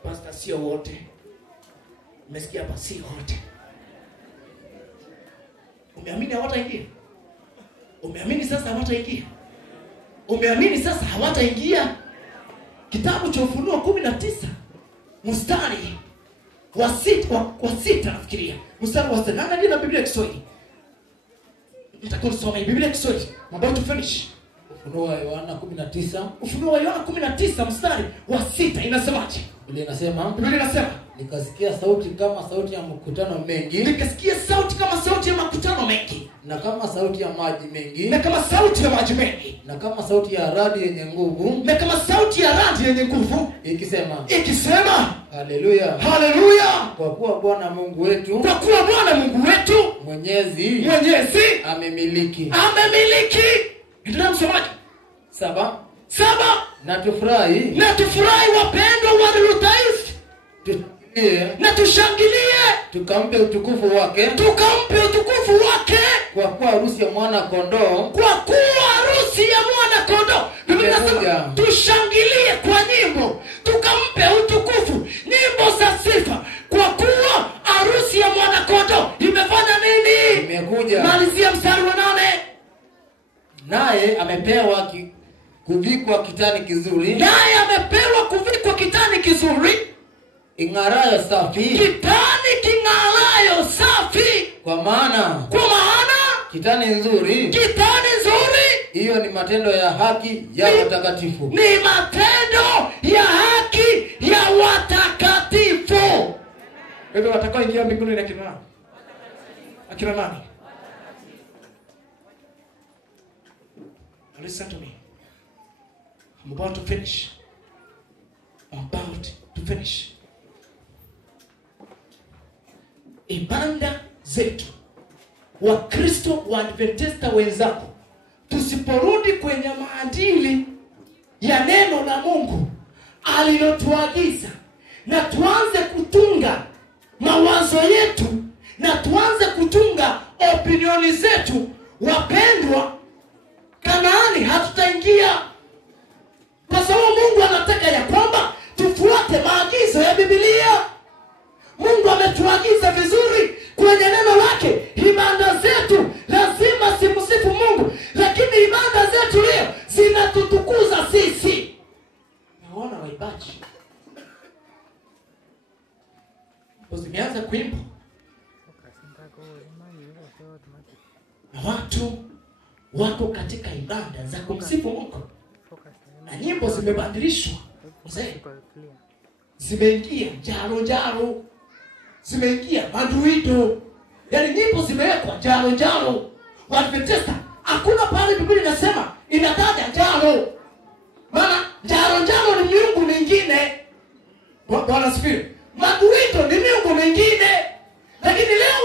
Pastor, sio wote. Umesikia hapa, si wote. Umeamini hawataingia? Umeamini sasa hawataingia? Umeamini sasa hawataingia? Kitabu cha Ufunuo 19 mstari wa 6 nafikiria. Mstari wa 8. Nani na Biblia ya Kiswahili? Nitakuwa kusoma Biblia ya Kiswahili. I'm about to finish. Ufunuo wa Yohana 19. Ufunuo wa Yohana 19 mstari wa 6 inasemaje? Biblia inasema, nikasikia sauti kama sauti ya mkutano mengi. Nikasikia sauti kama sauti ya makutano mengi. Na kama sauti ya maji mengi. Na kama sauti ya maji mengi. Na kama sauti ya radi yenye nguvu. Na kama sauti ya radi yenye nguvu. Ikisema haleluya. Haleluya. Kwa kuwa Bwana Mungu wetu. Kwa kuwa Bwana Mungu wetu. Mwenyezi. Amemiliki. Ndio msomaji. 7. Na tufurahi wapendwa wa Lutaifu. Na tushangilie. Tukampe utukufu wake. Kwa kuwa harusi ya mwana kondoo. Biblia inasema tushangilie kwa nyimbo. Tukampe utukufu. Nyimbo za sifa. Kwa kuwa harusi ya mwana kondoo imefanya nini? Imekuja. Malizia mstari wa 8. Naye amepewa kuvikwa kitani kizuri. Ing'arayo safi. Kitani king'arayo safi. Kwa maana kitani nzuri Hiyo ni matendo ya haki ya watakatifu. Ni matendo ya haki ya watakatifu. Wewe watakao ingia mbinguni na kina nani? Akina nani? Listen to me. I'm about to finish. Ibada zetu, Wakristo wa Adventista wenzako, tusiporudi kwenye maadili ya neno la Mungu alilotuagiza, na tuanze kutunga mawazo yetu, na tuanze kutunga opinioni zetu, wapendwa, Kanaani hatutaingia. Kwa sababu Mungu anataka ya kwamba tufuate maagizo ya Biblia. Mungu ametuagiza vizuri kwenye neno lake. Ibada zetu lazima simsifu Mungu, lakini ibada zetu leo zinatutukuza sisi. Naona waibaji zimeanza kuimba na watu wako katika ibada za kumsifu Mungu, na nyimbo zimebadilishwa. Zimeingia jaro, zimeingia maduido, yaani nyimbo zimewekwa jaro. Waadventista hakuna pale Biblia inasema inataja jaro, maana jaro ni miungu mingine. Bwana asifiwe. Maduido ni miungu mingine. Lakini leo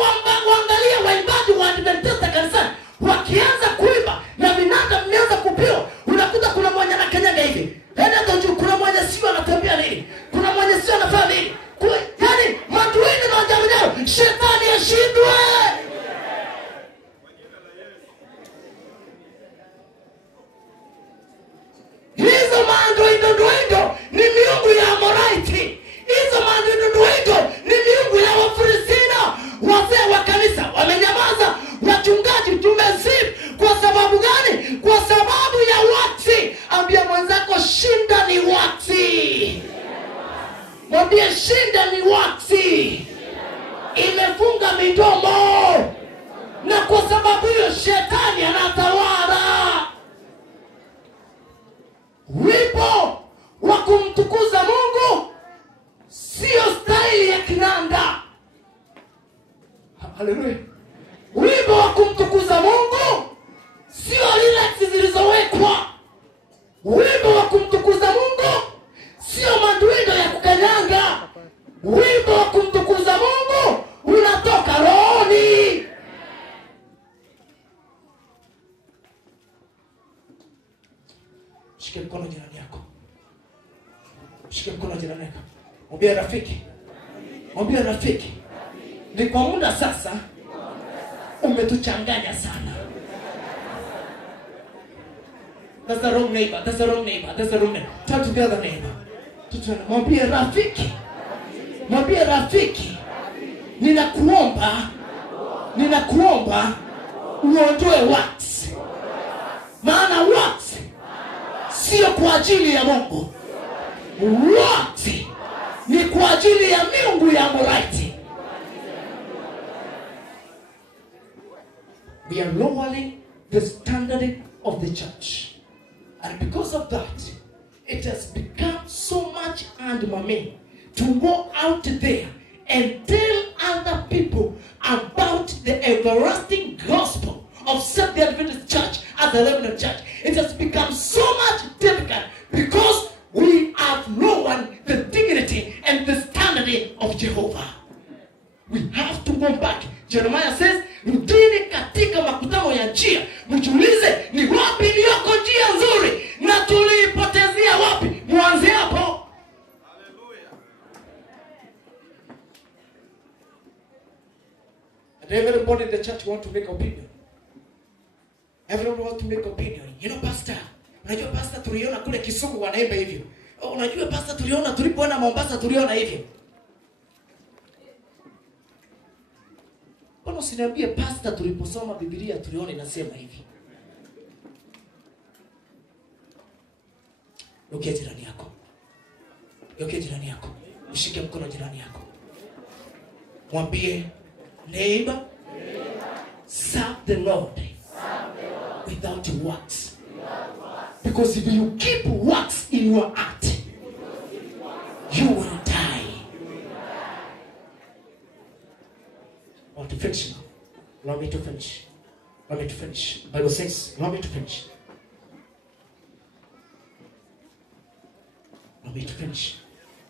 waangalia waimbaji wa Adventista kanisani wakianza kuimba na vinanda vimeanza kupiwa, unakuta kuna mmoja anakanyaga hivi, hata juu, kuna mmoja sio anatembea nini, kuna mmoja sio anafanya nini. Yaani maduido na jaro, shetani ashindwe. Hizo maduido ni miungu ya Amorite. Hizo maduido ni miungu ya Wafilistini. Wazee wa kanisa wamenyamaza, wachungaji tumezip. Kwa sababu gani? Kwa sababu ya wakati. Ambia mwenzako shinda ni wakati. Mwambie shinda ni wakati. Imefunga midomo, na kwa sababu hiyo shetani anatawala. Wimbo wa kumtukuza Mungu sio staili ya kinanda. Haleluya. Wimbo wa kumtukuza Mungu sio lyrics zilizowekwa. Wimbo wa kumtukuza Mungu sio maduido ya kukanyanga. Wimbo wa kumtukuza Mungu unatoka rohoni. Shike mkono jirani yako. Shike mkono jirani yako. Mwambie rafiki. Mwambie rafiki. Ni kwa muda sasa umetuchanganya sana. That's the wrong neighbor. That's the wrong neighbor. That's the wrong neighbor. Turn to the other neighbor. Mwambie rafiki. Mwambie rafiki. Ninakuomba uondoe wax. Maana wax sio kwa ajili ya Mungu. Wax ni kwa ajili ya miungu ya Amorite. We are lowering the standard of the church. And because of that, it has become so much and to go out there and tell other people about the everlasting gospel of Seventh-day Adventist Church as the Remnant Church. It has become so much difficult because we have lowered the dignity and the standard of Jehovah. We have to go back. Jeremiah says, rudini katika makutano ya njia, mjiulize ni wapi iliyoko njia nzuri na tuliipotezea wapi. Mwanze hapo. Hallelujah. And everybody in the church want to make opinion. Everyone wants to make opinion. You know, pastor, unajua pastor tuliona kule Kisumu wanaimba hivyo. Unajua pastor tuliona tulipoona Mombasa tuliona hivyo. Mbona usiniambie pastor tuliposoma Biblia tuliona inasema hivi? Ukiwa jirani yako. Ukiwa jirani yako. Ushike mkono jirani yako. Mwambie neighbor, serve the Lord without works. Because if you keep wax in your heart, you will die. I want to finish now. Allow me to finish. Allow me to finish. Bible says, allow me to finish. Allow me to finish.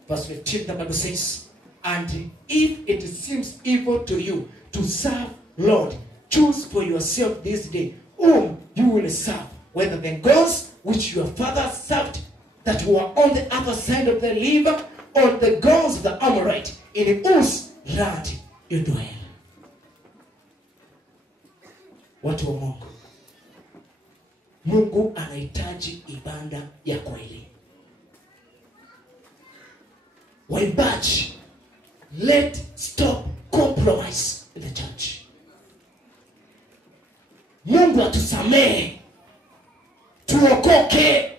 Verse 15, the Bible says, and if it seems evil to you to serve Lord, choose for yourself this day whom you will serve, whether the gods which your fathers served that were on the other side of the river, or the gods of the Amorite in whose land you dwell. Watu wa Mungu, Mungu anahitaji ibada ya kweli. Waimbaji, let's stop compromise in the church. Mungu atusamehe, tuokoke.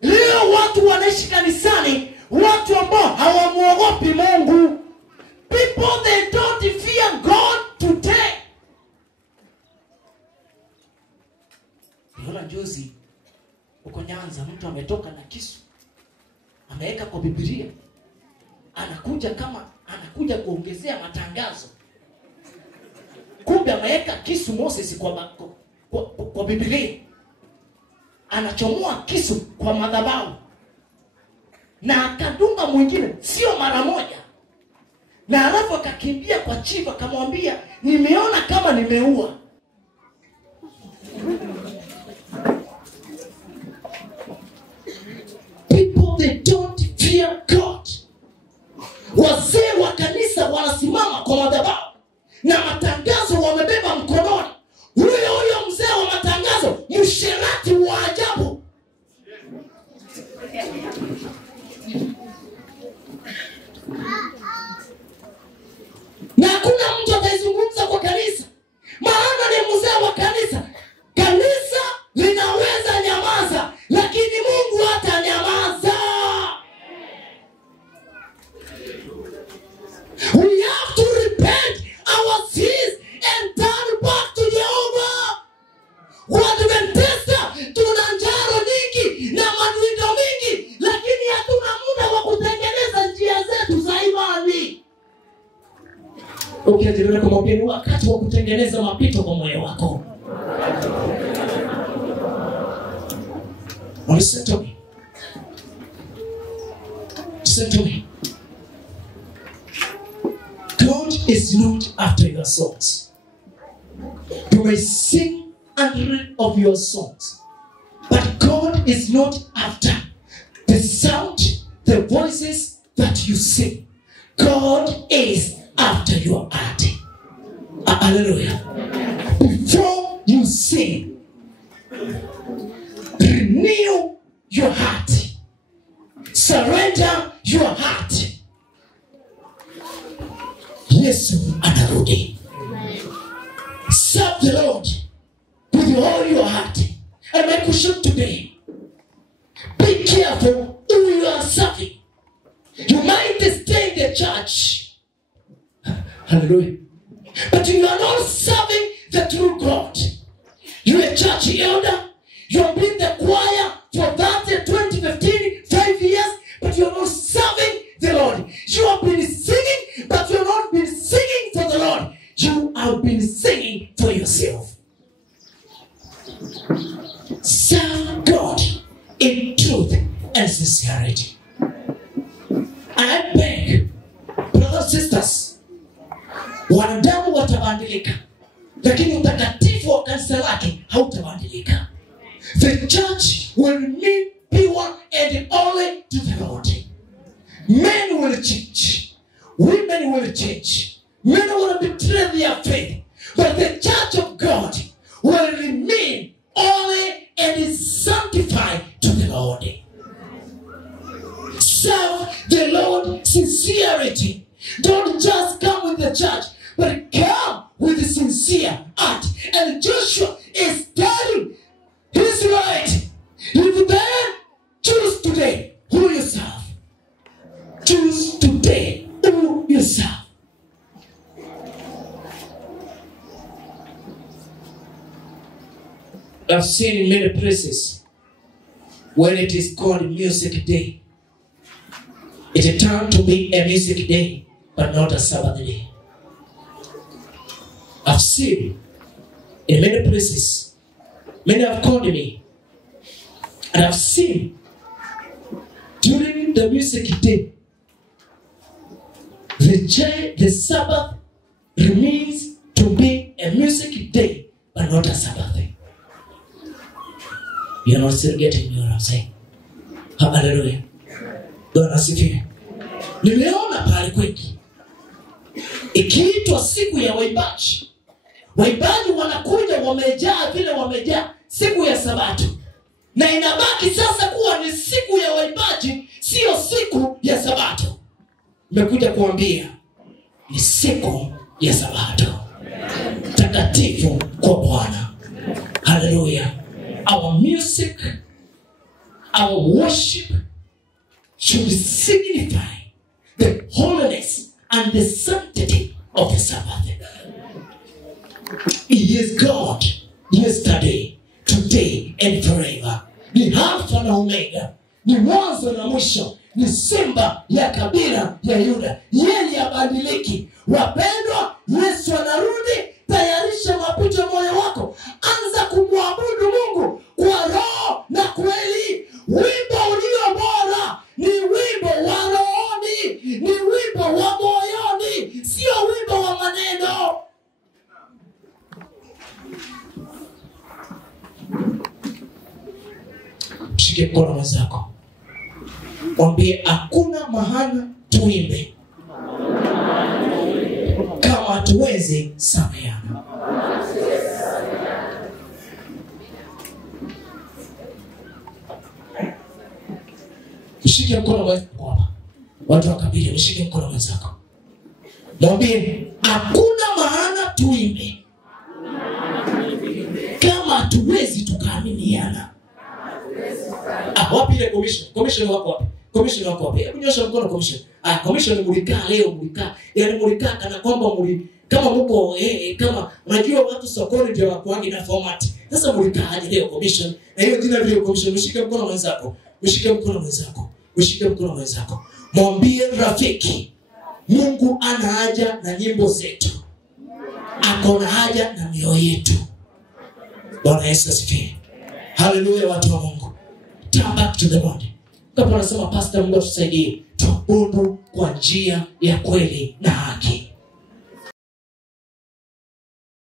Leo watu wanaishi kanisani, watu ambao hawamuogopi Mungu. People, they don't fear God today. Niona juzi uko Nyanza, mtu ametoka na kisu, ameweka kwa Biblia, anakuja kuongezea matangazo. Kumbe ameweka kisu Moses kwa Biblia, anachomoa kisu kwa madhabahu, na akadunga mwingine sio mara moja, na alafu akakimbia kwa chifu akamwambia, nimeona kama nimeua. People, they don't fear God. Wazee wa kanisa wanasimama kwa madhabahu na matangazo wamebeba mkononi. Huyo mzee wa matangazo, msherati wa ajabu. Na hakuna mtu ataizungumza kwa kanisa, maana ni mzee wa kanisa. Kanisa linaweza nyamaza, lakini Mungu hatanyamaza. We have to repent our sins and turn back to Jehovah. Waadventista tuna njaro nyingi na maduido mingi, lakini hatuna muda wa kutengeneza njia zetu za imani. Ukiendelea kumwambia ni wakati wa kutengeneza mapito kwa moyo wako. Listen to me. Listen to me. God is not after your songs. You may sing 100 of your songs, but God is not after the sound, the voices that you sing. God is after your heart. Hallelujah. Before you sing, renew your heart. Surrender your heart. Yesu anarudi. Serve the Lord with all your heart. And my question today, be careful who you are serving. You might stay in the church. Hallelujah. But you are not serving the true God. You are a church elder. You have been the choir for 30, 20, 15, 5 years. But you are not serving the Lord. You have been singing, but you have not been singing for the Lord. You have been singing for yourself. Serve God in truth and sincerity. And I beg, brothers and sisters, wanadamu watabadilika, lakini utakatifu wa kanisa lake hautabadilika. The church will remain pure and holy to the Lord. Men will change. Women will change. Men will betray their faith. But the church of God will remain holy and sanctified to the Lord. Serve the Lord sincerity. Don't just come with the church, but come with a sincere heart. And Joshua is telling his right. If then choose today who you serve. Choose today who you serve. I've seen in many places when it is called music day. It turned to be a music day, but not a Sabbath day. I've seen in many places, many have called me, and I've seen during the music day, the Sabbath remains to be a music day, but not a Sabbath day. You're not still getting what I'm saying. Hallelujah. God asifiwe. Nimeona pale kweki ikiitwa siku ya waibaji. Waibaji wanakuja wamejaa vile wamejaa siku ya Sabato. Na inabaki sasa kuwa ni siku ya waibaji, sio siku ya Sabato. Nimekuja kuambia ni siku ya Sabato. Takatifu kwa Bwana. Hallelujah. Our music, our worship should signify the holiness and the sanctity of the Sabbath. He is God yesterday, today, and forever. Ni Alpha na Omega, ni mwanzo na mwisho, ni simba ya kabila ya Yuda. Yeye abadiliki. Wapendwa, Yesu anarudi. Tayarisha mapito moyo wako. Anza kumwabudu Mungu kwa roho na kweli. Wimbo ulio bora ni wimbo wa rohoni, ni wimbo wa moyoni, sio wimbo wa maneno. Shike mkono mwenzako, mwambie hakuna maana tuimbe kama hatuwezi sameheana. Mshike mkono mwenzako hapa. Watu wakabili, mshike mkono mwenzako. Mwambie hakuna maana tuimbe kama hatuwezi tukaaminiana. Wapi ile commission? Commission wako wapi? Commission wako wapi? Hebu nyosha mkono commission. Commission mulikaa leo, mulikaa. Yaani mulikaa kana kwamba kama mko kama unajua watu sokoni ndio wakuangi na format. Sasa mulikaa aje leo commission? Na hiyo jina leo commission. Mshike mkono mwenzako. Mshike mkono mwenzako. Mshike mkono mwenzako. Mwambie rafiki, Mungu ana haja na nyimbo zetu. Ako na haja na mioyo yetu. Bwana Yesu asifiwe. Hallelujah watu wa Mungu. Turn back to the Lord. Kama anasema pastor, Mungu tusaidie tuabudu kwa njia ya kweli na haki.